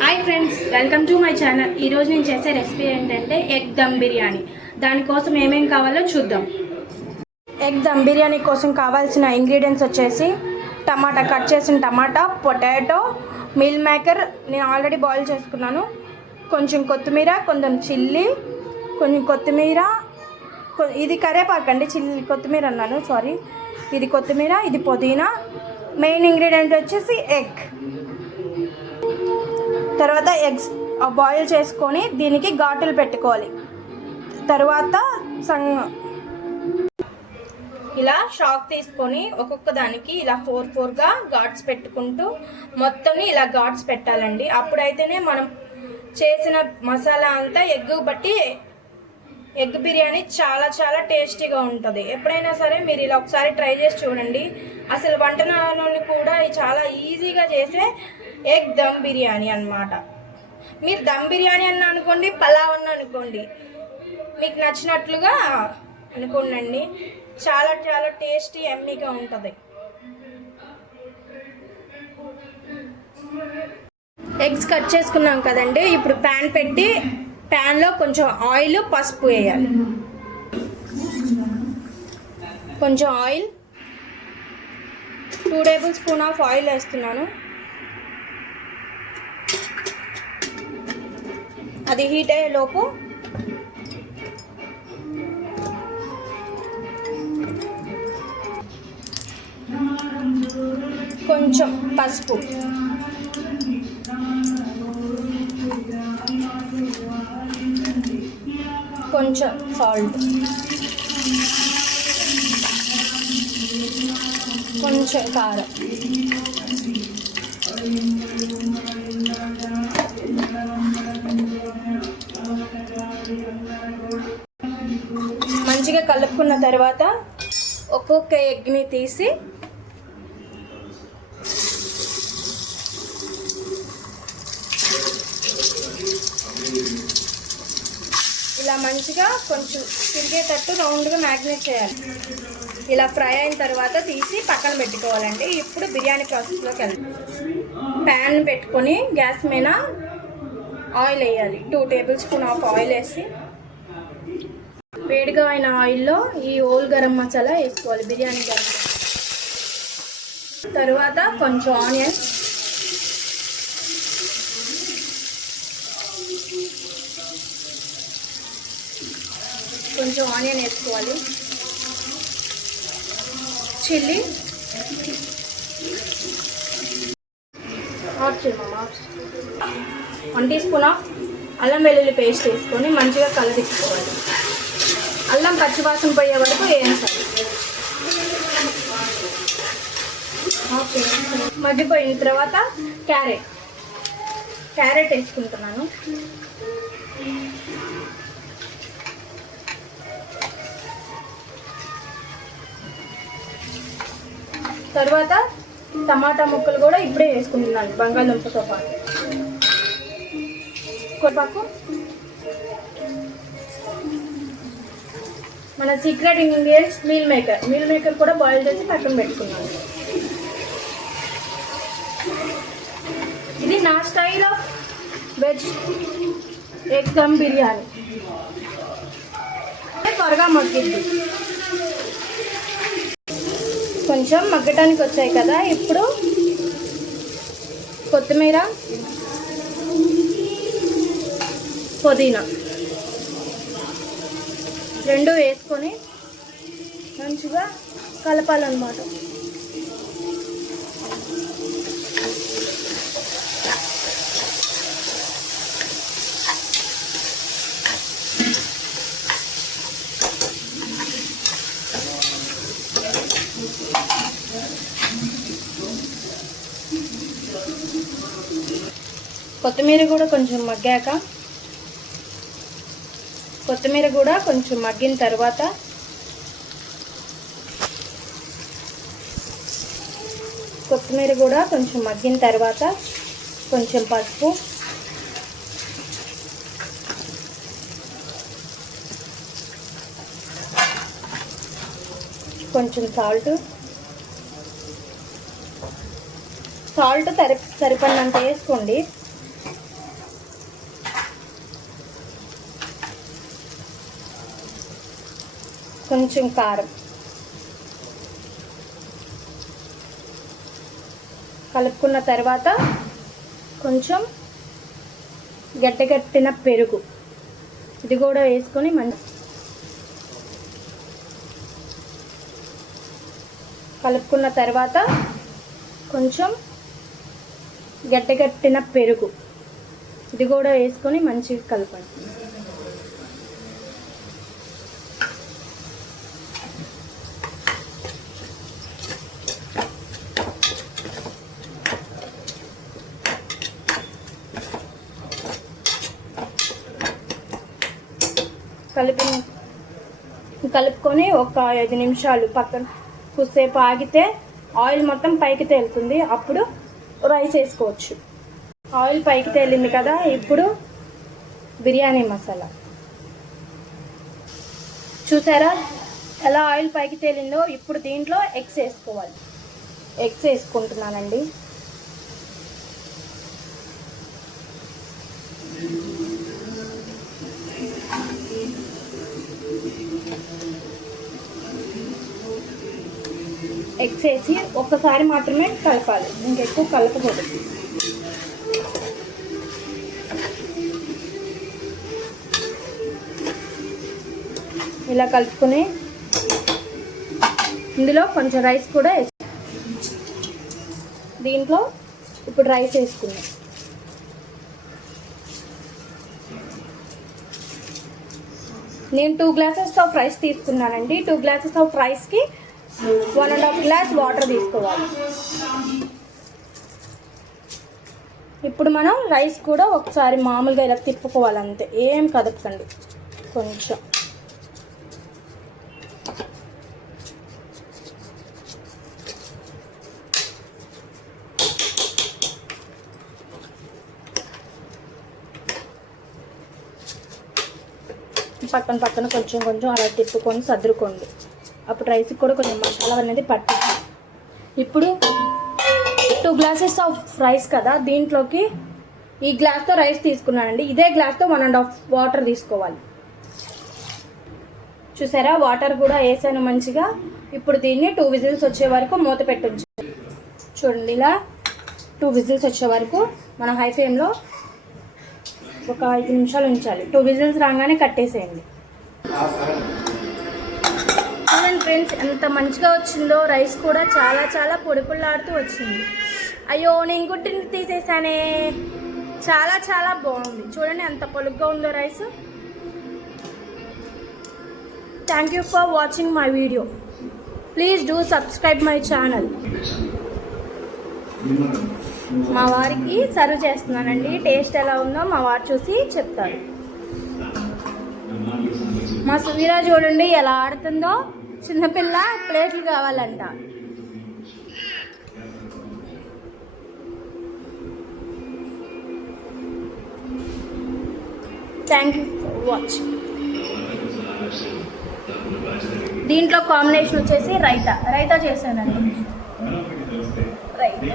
Hi friends, welcome to my channel. ఈరోజు నేను చేసే రెసిపీ ఏంటంటే ఎగ్ దమ్ బిర్యానీ. దానికోసం ఏమేమి కావాలో చూద్దాం. ఎగ్ దమ్ బిర్యానీ కోసం కావాల్సిన ఇంగ్రీడియంట్స్ వచ్చేసి టమాటా, కట్ చేసిన టమాటా, పొటాటో, మిల్ మేకర్ నేను ఆల్రెడీ బాయిల్ చేసుకున్నాను, కొంచెం కొత్తిమీర, కొంచెం చిల్లీ, కొంచెం కొత్తిమీర, ఇది కరివేపాకు అండి, చిల్లీ కొత్తిమీర అన్నాను, సారీ, ఇది కొత్తిమీర, ఇది పుదీనా. మెయిన్ ఇంగ్రీడియంట్ వచ్చేసి ఎగ్. తర్వాత ఎగ్స్ బాయిల్ చేసుకొని దీనికి ఘాటులు పెట్టుకోవాలి. తర్వాత ఇలా షాక్ తీసుకొని ఒక్కొక్క దానికి ఇలా 4గా ఘాట్స్ పెట్టుకుంటూ మొత్తం ఇలా ఘాట్స్ పెట్టాలండి. అప్పుడైతేనే మనం చేసిన మసాలా అంతా ఎగ్ బట్టి ఎగ్ బిర్యానీ చాలా చాలా టేస్టీగా ఉంటుంది. ఎప్పుడైనా సరే మీరు ఇలా ఒకసారి ట్రై చేసి చూడండి. అసలు వంటనాలను కూడా చాలా ఈజీగా చేసే ఎగ్ దమ్ బిర్యానీ అన్నమాట. మీరు దమ్ బిర్యానీ అన్న అనుకోండి, పలావ్ అన్న అనుకోండి, మీకు నచ్చినట్లుగా అనుకోండి. చాలా చాలా టేస్టీ ఎమ్మీగా ఉంటుంది. ఎగ్స్ కట్ చేసుకున్నాం కదండి. ఇప్పుడు ప్యాన్ పెట్టి ప్యాన్లో కొంచెం ఆయిల్, పసుపు వేయాలి. కొంచెం oil, 2 table spoon of oil వేస్తున్నాను. అది హీట్ అయ్యే లోపు కొంచెం పసుపు, కొంచెం సాల్ట్, కొంచెం కారం, మంచిగా కలుపుకున్న తర్వాత ఒక్కొక్క ఎగ్ని తీసి ఇలా మంచిగా కొంచెం తిరిగేటట్టు రౌండ్గా మ్యాగ్నేట్ చేయాలి. ఇలా ఫ్రై అయిన తర్వాత తీసి పక్కన పెట్టుకోవాలండి. ఇప్పుడు బిర్యానీ ప్రాసెస్లోకి వెళ్దాం. ప్యాన్ పెట్టుకొని గ్యాస్ మీద ఆయిల్ వేయాలి. 2 టేబుల్ స్పూన్ ఆఫ్ ఆయిల్ వేసి వేడిగా అయిన ఆయిల్లో ఈ హోల్ గరం మసాలా వేసుకోవాలి, బిర్యానీ గరం మసాలా. తర్వాత కొంచెం ఆనియన్, వేసుకోవాలి. చిల్లీ, 1 టీ స్పూన్ ఆఫ్ అల్లం వెల్లుల్లి పేస్ట్ వేసుకొని మంచిగా కలదిప్పుకోవాలి. అల్లం పచ్చివాసన పోయే వరకు వేయించాలి. మగ్గిపోయిన తర్వాత క్యారెట్ వేసుకుంటున్నాను. తర్వాత టమాటా ముక్కలు కూడా ఇప్పుడే వేసుకుంటున్నాను, బంగాళదుంపతో పాటు. కొత్తిమీర, మన సీక్రెట్ ఇంగ్రీడియంట్స్ మిల్ మేకర్ కూడా బాయిల్ చేసి పక్కన పెట్టుకున్నాను. ఇది నా style of veg egg dum biryani. త్వరగా మగ్గిద్ది. కొంచెం మగ్గటానికి వచ్చాయి కదా, ఇప్పుడు కొత్తిమీర, పుదీనా 2 వేసుకొని మంచిగా కలపాలన్నమాట. కొత్తిమీర కూడా కొంచెం మగ్గిన తర్వాత కొంచెం పసుపు, కొంచెం సాల్ట్, సాల్ట్ సరిపడినంత వేసుకోండి. కొంచెం కారం, కలుపుకున్న తర్వాత కొంచెం గడ్డగట్టిన పెరుగు, ఇది కూడా వేసుకొని కలుపుకున్న తర్వాత కొంచెం గడ్డగట్టిన పెరుగు, ఇది కూడా వేసుకొని మంచిగా కలపండి. కలుపుకొని ఒక 5 నిమిషాలు పక్కన కొద్దిసేపు ఆగితే ఆయిల్ మొత్తం పైకి తేలుతుంది. అప్పుడు రైస్ వేసుకోవచ్చు. ఆయిల్ పైకి తేలింది కదా, ఇప్పుడు బిర్యానీ మసాలా చూసారా ఎలా ఆయిల్ పైకి తేలిందో. ఇప్పుడు దీంట్లో ఎగ్స్ వేసుకోవాలి. ఎగ్స్ వేసుకుంటున్నానండి. ఎగ్స్ వేసి ఒక్కసారి మాత్రమే కలపాలి, ఇంకెక్కువ కలపకూడదు. ఇలా కలుపుకొని ఇందులో కొంచెం రైస్ కూడా వేసి దీంట్లో ఇప్పుడు రైస్ వేసుకున్నాం. నేను 2 గ్లాసెస్ ఆఫ్ రైస్ తీసుకున్నానండి. 2 గ్లాసెస్ ఆఫ్ రైస్కి 1.5 గ్లాస్ వాటర్ తీసుకోవాలి. ఇప్పుడు మనం రైస్ కూడా ఒకసారి మామూలుగా ఇలా తిప్పుకోవాలి, అంతే, ఏం కదపకండి. కొంచెం పక్కన కొంచెం అలా తిప్పుకొని సర్దుకోండి. అప్పుడు రైస్కి కూడా కొంచెం మసాలా అనేది పట్టింది. ఇప్పుడు 2 గ్లాసెస్ ఆఫ్ రైస్ కదా, దీంట్లోకి ఈ గ్లాస్తో రైస్ తీసుకున్నానండి. ఇదే గ్లాస్తో 1.5 వాటర్ తీసుకోవాలి. చూసారా, వాటర్ కూడా వేసాను మంచిగా. ఇప్పుడు దీన్ని 2 విజిల్స్ వచ్చే వరకు మూత పెట్టొచ్చు. చూడండి, ఇలా 2 విజిల్స్ వచ్చే వరకు మన హై ఫ్లేమ్లో ఒక 5 నిమిషాలు ఉంచాలి. 2 విజిల్స్ రాగానే కట్టేసేయండి. చూడండి ఫ్రెండ్స్, ఎంత మంచిగా వచ్చిందో. రైస్ కూడా చాలా చాలా పొడిపుల్లాడుతూ వచ్చింది. అయ్యో, నేను గుడ్డిని తీసేసానే. చాలా చాలా బాగుంది. చూడండి ఎంత పొలుగ్గా ఉందో rice. Thank you for watching my video. Please do subscribe my channel. మా వారికి సర్వ్ చేస్తున్నానండి. టేస్ట్ ఎలా ఉందో మా వారు చూసి చెప్తారు. మా సువీరా చూడండి ఎలా ఆడుతుందో. చిన్నపిల్ల ప్లేట్లు కావాలంట. Thank you for watching. దీంట్లో కాంబినేషన్ వచ్చేసి రైతా చేశానండి. రైతా